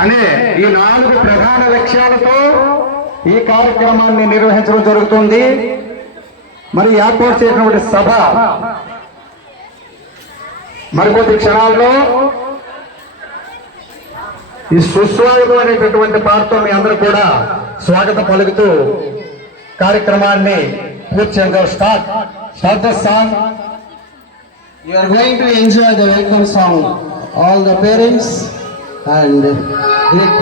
అనే ఈ 4 ప్రధాన లక్ష్యాలతో ఈ కార్యక్రమాన్ని నిర్వహించడం జరుగుతుంది. మరి ఏర్పాటు చేసినటువంటి సభ మరికొద్ది క్షణాల్లో ఈ సుస్వాగతం అనేటటువంటి పాటతో మీ అందరూ కూడా స్వాగతం పలుకుతూ కార్యక్రమాన్ని పూర్తి చేయడం. Start the song. You are going to enjoy the welcome song. All the parents and great